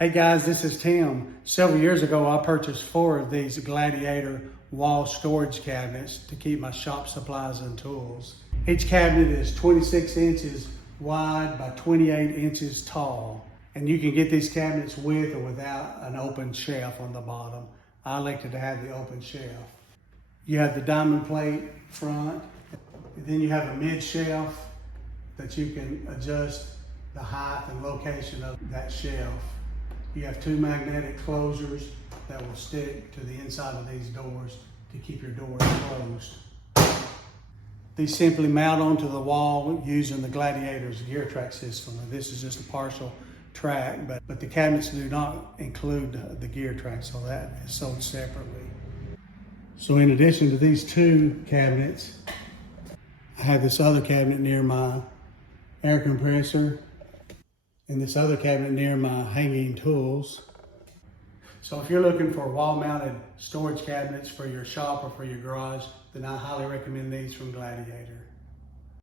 Hey guys, this is Tim. Several years ago, I purchased 4 of these Gladiator wall storage cabinets to keep my shop supplies and tools. Each cabinet is 26 inches wide by 28 inches tall. And you can get these cabinets with or without an open shelf on the bottom. I elected to have the open shelf. You have the diamond plate front, and then you have a mid shelf that you can adjust the height and location of that shelf. You have 2 magnetic closures that will stick to the inside of these doors to keep your doors closed. These simply mount onto the wall using the Gladiator's gear track system. This is just a partial track, but the cabinets do not include the gear track, so that is sold separately. So in addition to these 2 cabinets, I have this other cabinet near my air compressor, and this other cabinet near my hanging tools. So if you're looking for wall-mounted storage cabinets for your shop or for your garage, then I highly recommend these from Gladiator.